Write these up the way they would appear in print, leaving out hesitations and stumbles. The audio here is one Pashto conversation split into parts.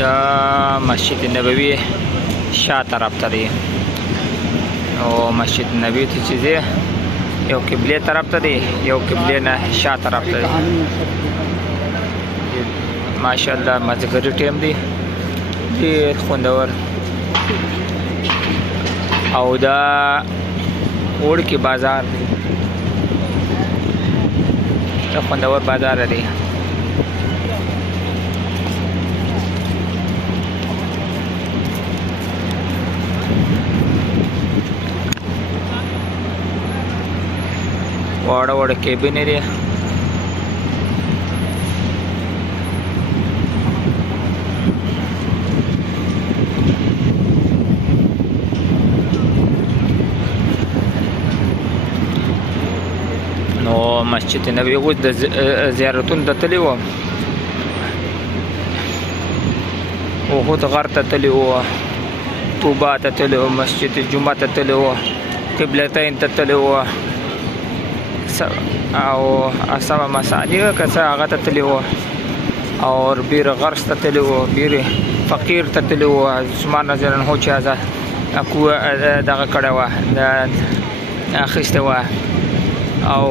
دا مسجد نبوي شا طرف ته دی او مسجد نبوي ته چې دی یو قبله طرف ته دی یو قبله نه شا طرف ته دی ماشاءالله مازدیګر ټیم دی ډېر خوندور او دا وړکي بازار دی دا خوندور بازار دی واړه واړه کېبینې دي نو مسجد نبوي اوس د زیارتونو ته تللی وم احد غر ته تللی وم طوبا ته تللی وم مسجد جمعه ته تللی وم قبلتین ته تللی وم او سبا مساجد که څه هغه ته تللی وم او بیر غرس ته تللی وم بیر فقیر ته تللی وم عثمان رضی الله عنه چې دغه کړی وه اخیستې وه او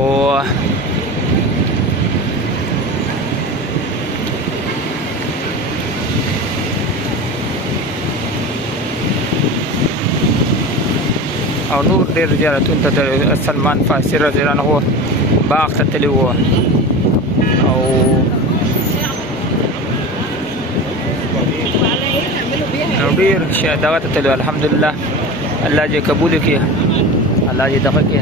نور ډېر زیارتونو ته سلمان فارسي رضی الله عنه باغ ته تللی وو او ډېر دغه ته تللی الحمدلله الله دې قبول کړي الله دې دغه کړي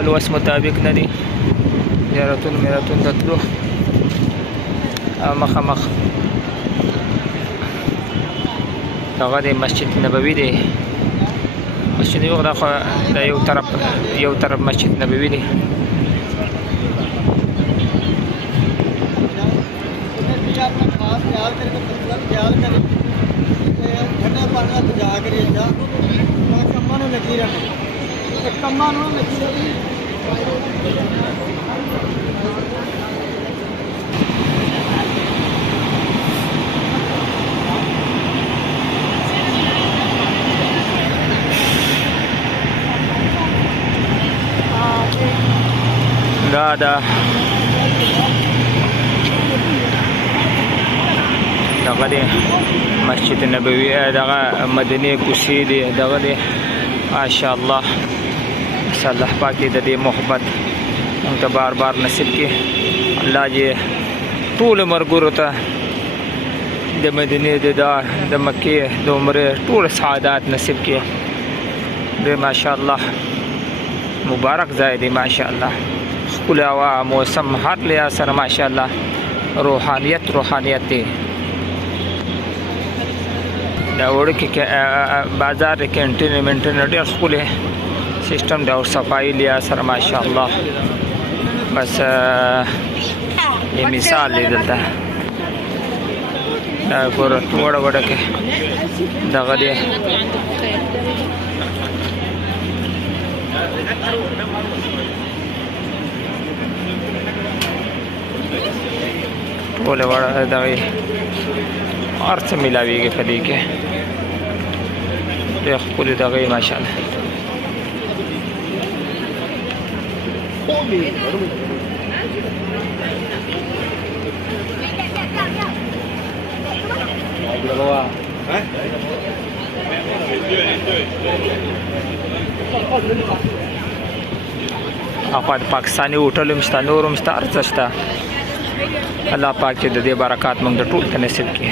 خپل وس مطابق نه دي زیارتونو میراتونو ته تلو مخامخ دغه د مسجد نبوي دی مسجد نبوي دا یو طرف مسجد نبوي دی دا دغه دی مسجد نبوي دغه مدینه کوڅې دی دغه دی ماشاءالله الله پاک دې د دې محبت موږ ته بار بار نصیب کړي الله دې ټول مرګورو ته د مدینه د مکې د عمرې ټول سعادت نصیب کړي دې ماشاءالله مبارک ځای دی ماشاءالله ښکلی هوا موسم هر لحاظ سره ماشاءالله روحانیت دی دا وړوکی بازار د کینټین منټین ډېر ښکلی سیسټم دی او صفایي لحاظ سره ماشاءالله بس یې مثال دی دلته دا ګوره وړه کې دغه دی ټولې وړه دغې هر څه میلاویږي په دې کې ډېر ښکلې دغې ماشاءالله اخوا د پاکستاني هوټل هم شته نور هم شته هر څه شته الله پاک چې د دې برکات موږ د ټول ته نصیب کړي